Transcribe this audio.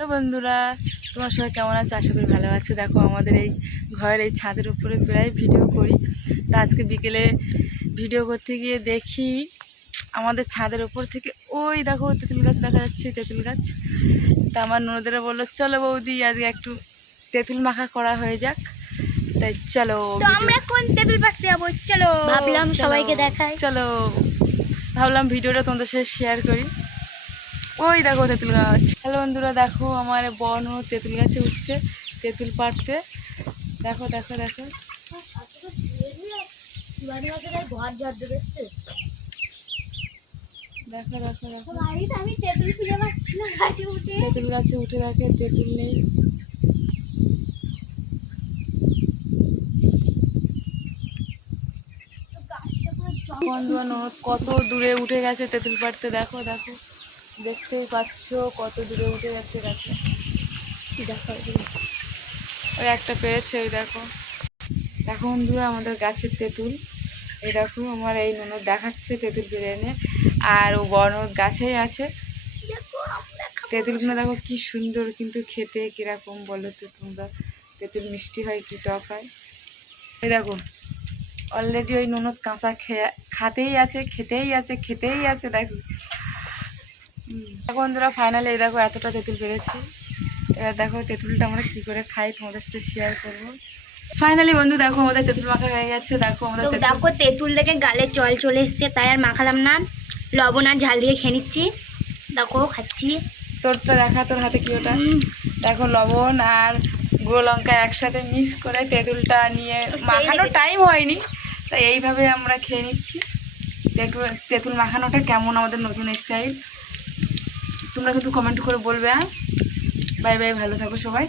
Hello বন্ধুরা, তোমার সবাই কেমন আছো? আশা করি ভালো আছো। দেখো আমাদের এই ঘরের এই ছাদের উপরে প্রায় ভিডিও করি। তো আজকে বিকেলে ভিডিও করতে গিয়ে দেখি আমাদের ছাদের উপর থেকে ওই দেখো তেঁতুল গাছ দেখা যাচ্ছে, তেঁতুল গাছ। তা আমার ননদেরা বললো চলো বৌদি আজকে একটু তেঁতুল মাখা করা হয়ে যাক। তাই চলো আমরা কোন তেঁতুল পাড়তে যাবো, চলো ভাবলাম সবাইকে দেখাই। চলো ভাবলাম ভিডিওটা তোমাদের সাথে শেয়ার করি। ওই দেখো তেঁতুল গাছ। হ্যালো বন্ধুরা, দেখো আমার বোন তেঁতুল গাছে উঠছে তেঁতুল পাড়তে। দেখো দেখো দেখো দেখো দেখো দেখো আমি তেঁতুল খুঁজে পাচ্ছি না গাছে উঠে। তেঁতুল গাছে উঠে দেখে তেঁতুল নেই। বন্ধুরা কত দূরে উঠে গেছে তেঁতুল পাড়তে। দেখো দেখো দেখতেই পাচ্ছ কত দূরে উঠে গেছে গাছে। দেখো ওই একটা পেয়েছে, ওই দেখো। দেখো বন্ধুরা আমাদের গাছের তেঁতুল। এই দেখো আমার এই ননদ দেখাচ্ছে তেঁতুল পেরে এনে, আর ও বড় গাছেই আছে। তেঁতুলগুলো দেখো কি সুন্দর, কিন্তু খেতে কিরকম বলো তো তোমরা? তেঁতুল মিষ্টি হয় কি টক হয়? এই দেখো অলরেডি ওই ননদ কাঁচা খেতেই আছে খেতেই আছে দেখো। বন্ধুরা ফাইনালি এই দেখো এতটা তেঁতুল পেরেছি। এবার দেখো তেঁতুলটা আমরা কি করে খাই তোমাদের সাথে শেয়ার করবো। ফাইনালি বন্ধু দেখো আমাদের তেঁতুল মাখা হয়ে গেছে। দেখো আমাদের দেখো তেঁতুল দেখে গালে জল চলে এসছে, তাই আর মাখালাম না, লবণ আর ঝাল দিয়ে খেয়ে নিচ্ছি। দেখো খাচ্ছি। তোরটা দেখা, তোর হাতে কি ওটা? দেখো লবণ আর গুঁড়ো লঙ্কা একসাথে মিক্স করে তেঁতুলটা নিয়ে মাখানোর টাইম হয়নি, তাই এইভাবে আমরা খেয়ে নিচ্ছি। দেখো তেঁতুল মাখানোটা কেমন আমাদের নতুন স্টাইল, তোমরা কিন্তু কমেন্ট করে বলবে। হ্যাঁ বাই বাই, ভালো থাকো সবাই।